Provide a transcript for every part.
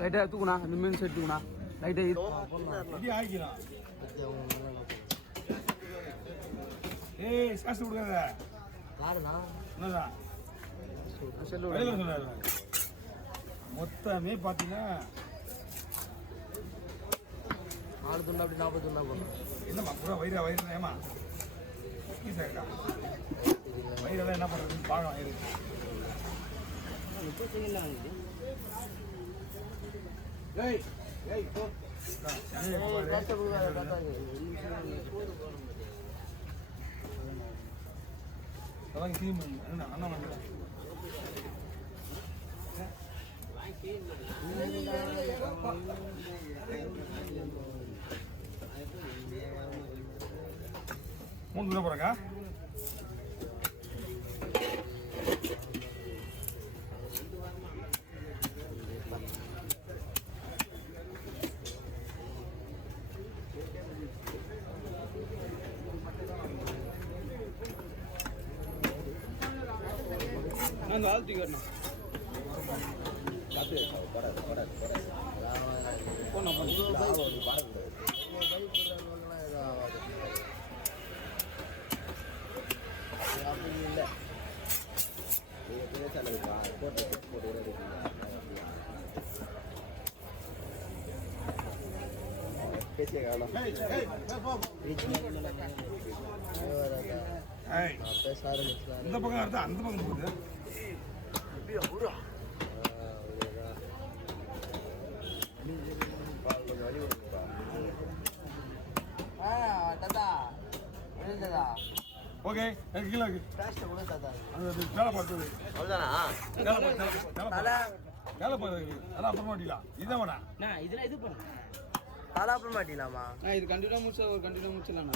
லைட்டாக தூக்குண்ணா இந்த மீன் சைடு தூக்குண்ணா லைட்டாக ஏய் காசு கொடுக்காத மொத்தமே பார்த்தீங்கன்னா 4 துண்டா அப்படி 40 துண்டா போகணும். என்னம்மா பூரா வயிறு ஏமா ஈஸியாக்கா வயிறெல்லாம் என்ன பண்ணுறதுன்னு பார்க்கலாம் இருக்கு. அண்ணா பண்ணுறேன் மூணு கிலோ போகிறேங்க. அந்த ஆழ்த்தி வரணும் இல்லை இந்த பக்கம் இருந்தா அந்த பக்கம் போகுது. ஓகே கீழே வேலை பார்த்தது வேலை பார்த்தது அதான் அப்புறமா மாட்டிக்கலாம். இதான் வேணா இதெல்லாம் இது பண்ண தலை அப்புறம் மாட்டிக்கலாமா? இது கண்டினியூ முடிச்சிடலாம்.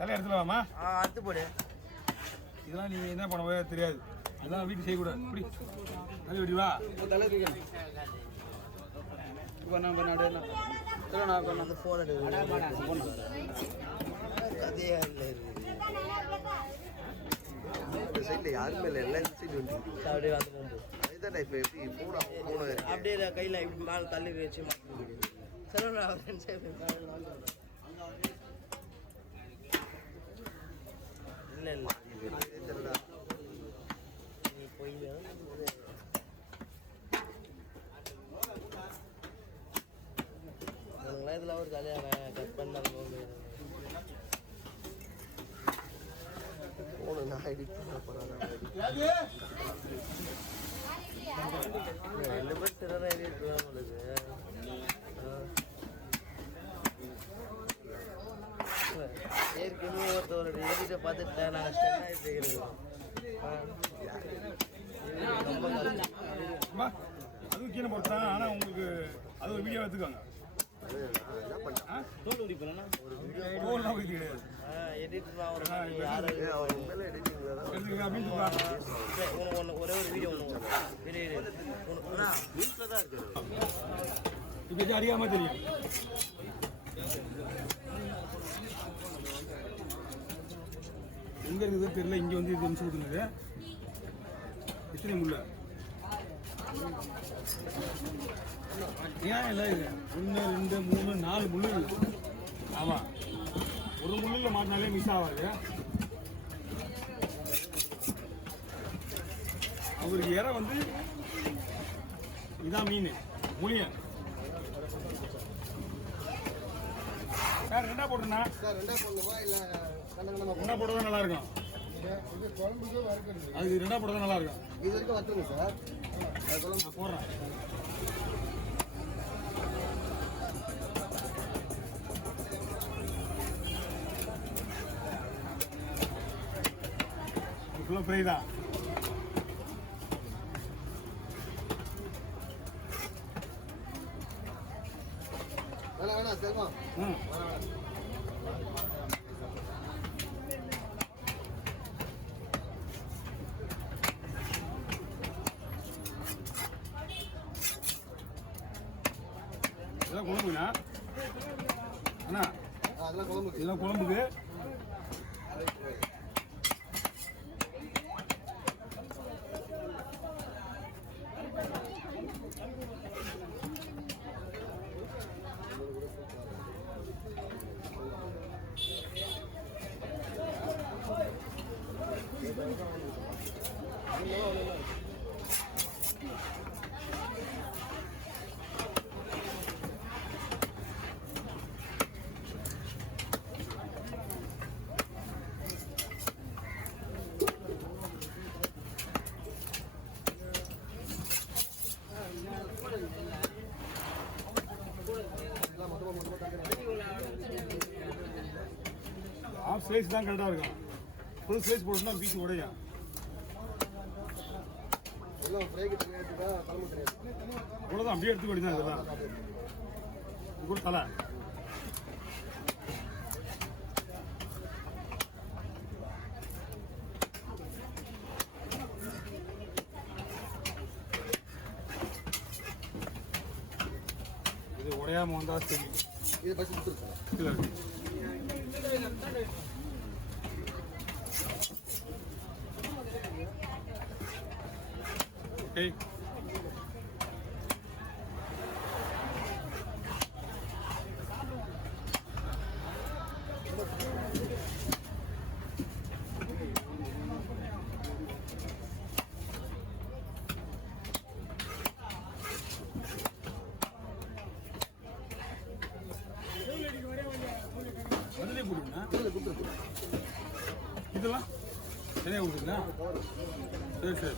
தலை எடுத்துலாமா? அடுத்து போடு. இதெல்லாம் நீங்கள் என்ன பண்ண தெரியாது. இதெல்லாம் வீட்டு செய்யக்கூடாது. இப்படி தலை வெடிவா தலை இருக்கேன் அந்த ஃபோன் அதே சைடில் யாருமே இல்லை எல்லாம் சைடு வந்து அப்படியே வந்து அதுதான் இப்போ எப்படி மூணு அப்படியே கையில் இப்படி மேலே தள்ளி வச்சு சொல்லுண்ணா இல்லை இல்லை நீ போய் இதில் ஒரு கல்யாணம் கட் பண்ணாலும் போன நான் எடிட் பண்ண போகிறேன். 2 பேர் திறனை எடிட் பண்ண உங்களுக்கு ஏற்கனவே ஒருத்தவரோட எடிட்டை பார்த்துட்டேன். நான் ஸ்டென் ஆகிட்டு இருக்கிறேன். அதுவும் கீழே போட்டான். ஆனால் உங்களுக்கு அது ஒரு வீடியோ எடுத்துக்கோங்க. என்ன பண்ணேன் தோல் உரிப்பா ஒரு வீடியோ கிடையாது. எடிட் உண்மையில எடிட்டிங் ஒரே ஒரு வீடியோ வீட்டில் தான் இருக்குது. இப்போ அறியாமல் தெரியும். எங்கே இருக்குது தெரியல. இங்கே வந்து இது நிமிஷம் கொடுத்துருங்க. எத்தனை முள்ள ஏன் இல்லை இது 1 2 3 4 முள்ளு. ஆமாம் ஒரு முள்ளில் மாட்டினாலே மிஸ் ஆகாது. அவருக்கு இறை வந்து இதான் மீன் முழியன். சார் ரெண்டா போட்டுருண்ணா. ரெண்டா போட்டு தான் நல்லா இருக்கும். அதுக்கு ரெண்டா போட்டு தான் நல்லா இருக்கும். இது வரைக்கும் வச்சுருங்க சார். நான் போடுறேன். ஃபுல்லாக ஃப்ரை தான். வேணா செல்வம். இதெல்லாம் குழம்புண்ணா அண்ணா. அதெல்லாம் குழம்புக்கு. இதெல்லாம் குழம்புக்கு. ஸ்லைஸ் தான் கரெக்டாக இருக்கும். ஃபுல் ஸ்லைஸ் போட்டுனா பீஸ் உடையும். அவ்வளோதான், அப்படியே எடுத்துக்க வேண்டியதான். இதெல்லாம் இது கூட தலை. இது உடையாம வந்தா சரி. இது பஸ் கொடுத்துருக்கேன். இல்லை ஓகே. அதிலே போடுங்க. இதெல்லாம் சரியா கொடுக்குங்க. சரி சரி.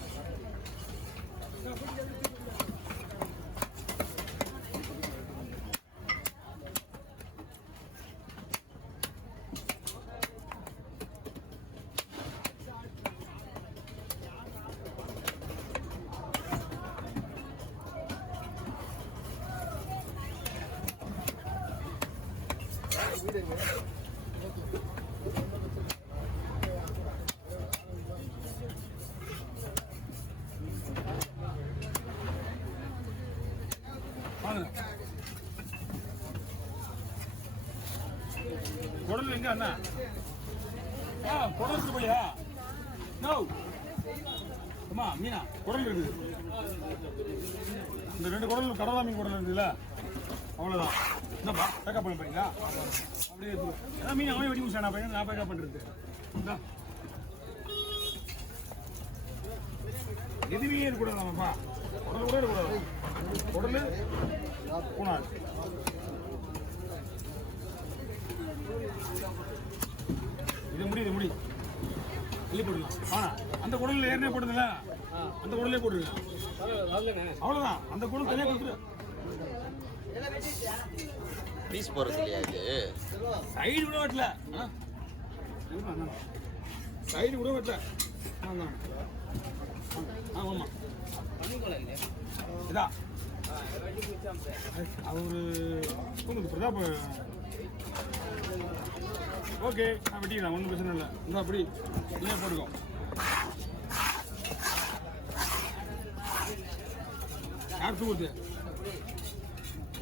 குடல் எங்க அண்ணா? குடல் இருக்கு பையா. நோ அம்மா மீனா குடல் இருக்குது. இந்த 2 குடல் கடலா மீன் குடல் இருக்குதுல்ல, அவ்வளோதான். என்னப்பா பேக்கப் பண்ண போறீங்களா? அப்படியே ஏதாவது மீன் அவன் வெடி முடிச்சா பையன், நான் பேக்கப் பண்ணுறது. எதுவுமே இருக்கக்கூடாதாம்ப்பா. குடல் கூட இருக்கக்கூடாது. குடல் பூனாது. இது முடி அள்ளி போட்டுக்கலாம். அந்த குடலில் ஏற்கனவே போட்டுதுல, அந்த குடலே போட்டுருங்க. அவ்வளோதான். அந்த குடல் தனியாக கொடுத்துரு. பீஸ் போகிறது இல்லையா? இது சைடு கூட வெட்டல. சைடு கூட வெட்டல. ஆமாம் இதா அவரு பிரதாப். ஓகே, நான் வெட்டிக்கிறேன், ஒன்றும் பிரச்சனை இல்லை. இந்த அப்படி இல்லையா போட்டுக்கோ. யார் தூக்குறது?